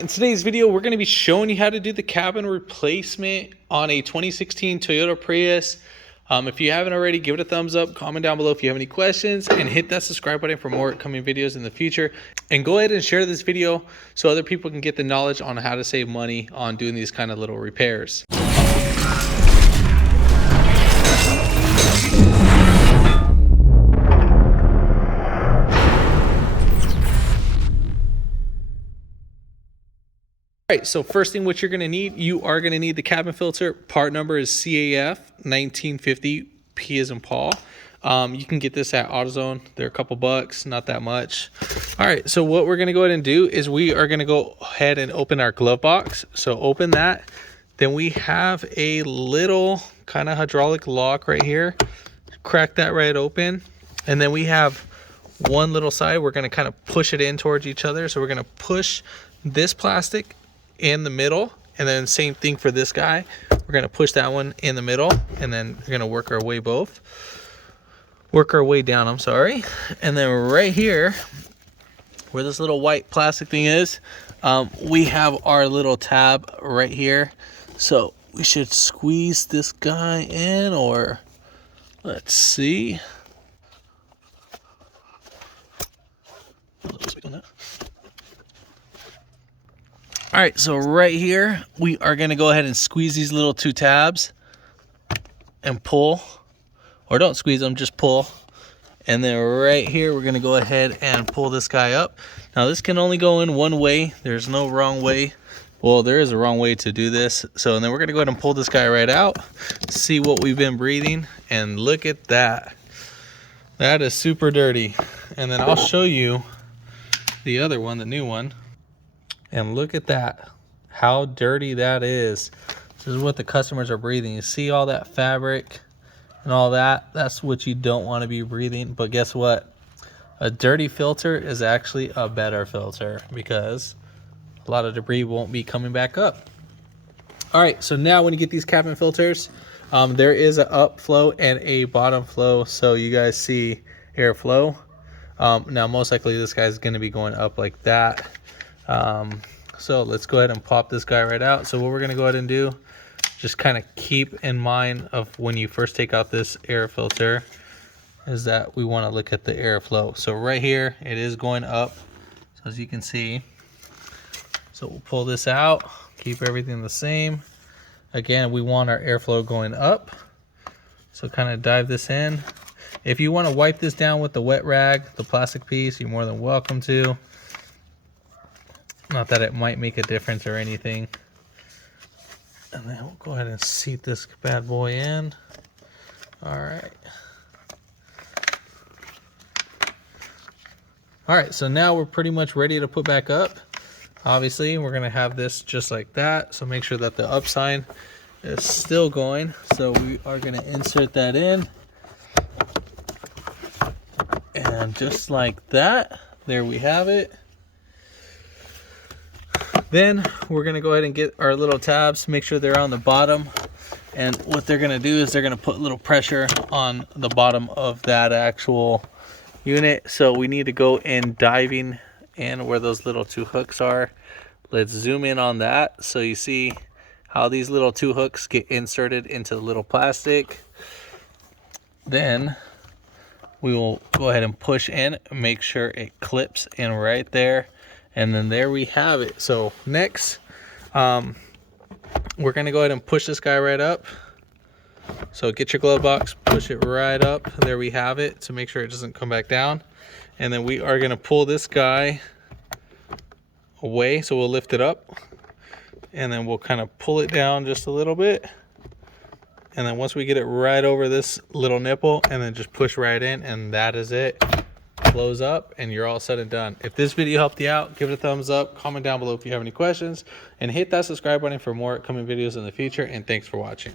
In today's video, we're going to be showing you how to do the cabin replacement on a 2016 Toyota Prius. If you haven't already, give it a thumbs up, comment down below if you have any questions, and hit that subscribe button for more upcoming videos in the future. And go ahead and share this video so other people can get the knowledge on how to save money on doing these kind of little repairs. All right, so first thing what you're going to need, you are going to need the cabin filter. Part number is CAF 1950 P as in Paul. You can get this at AutoZone. They're a couple bucks, not that much. All right, so what we're going to go ahead and do is we are going to go ahead and open our glove box. So open that. Then we have a little kind of hydraulic lock right here. Crack that right open. And then we have one little side. We're going to kind of push it in towards each other. So we're going to push this plastic in the middle, and then same thing for this guy. We're going to push that one in the middle, and then we're going to work our way down, I'm sorry. And then right here where this little white plastic thing is, we have our little tab right here. So we should squeeze this guy in, or let's see. All right, so right here, we are going to go ahead and squeeze these little two tabs and pull, or don't squeeze them, just pull. And then right here, we're going to go ahead and pull this guy up. Now, this can only go in one way. There's no wrong way. Well, there is a wrong way to do this. So, and then we're going to go ahead and pull this guy right out, see what we've been breathing, and look at that. That is super dirty. And then I'll show you the other one, the new one. And look at that, how dirty that is. This is what the customers are breathing. You see all that fabric and all that? That's what you don't want to be breathing. But guess what? A dirty filter is actually a better filter because a lot of debris won't be coming back up. All right, so now when you get these cabin filters, there is an up flow and a bottom flow. So you guys see airflow. Now, most likely this guy's going to be going up like that. So let's go ahead and pop this guy right out. So what we're going to go ahead and do, just kind of keep in mind of when you first take out this air filter, is that we want to look at the airflow. So right here, it is going up, so as you can see. So we'll pull this out, keep everything the same. Again, we want our airflow going up. So kind of dive this in. If you want to wipe this down with the wet rag, the plastic piece, you're more than welcome to. Not that it might make a difference or anything. And then we'll go ahead and seat this bad boy in. All right. All right, so now we're pretty much ready to put back up. Obviously, we're gonna have this just like that. So make sure that the up sign is still going. So we are gonna insert that in. And just like that, there we have it. Then we're going to go ahead and get our little tabs, make sure they're on the bottom. And what they're going to do is they're going to put a little pressure on the bottom of that actual unit. So we need to go in diving in where those little two hooks are. Let's zoom in on that. So you see how these little two hooks get inserted into the little plastic. Then we will go ahead and push in, make sure it clips in right there. And then there we have it. So next, we're going to go ahead and push this guy right up. So get your glove box, push it right up. There we have it, to make sure it doesn't come back down. And then we are going to pull this guy away. So we'll lift it up. And then we'll kind of pull it down just a little bit. And then once we get it right over this little nipple, and then just push right in, and that is it. Close up, and you're all said and done. If this video helped you out, give it a thumbs up, comment down below if you have any questions, and hit that subscribe button for more upcoming videos in the future. And thanks for watching.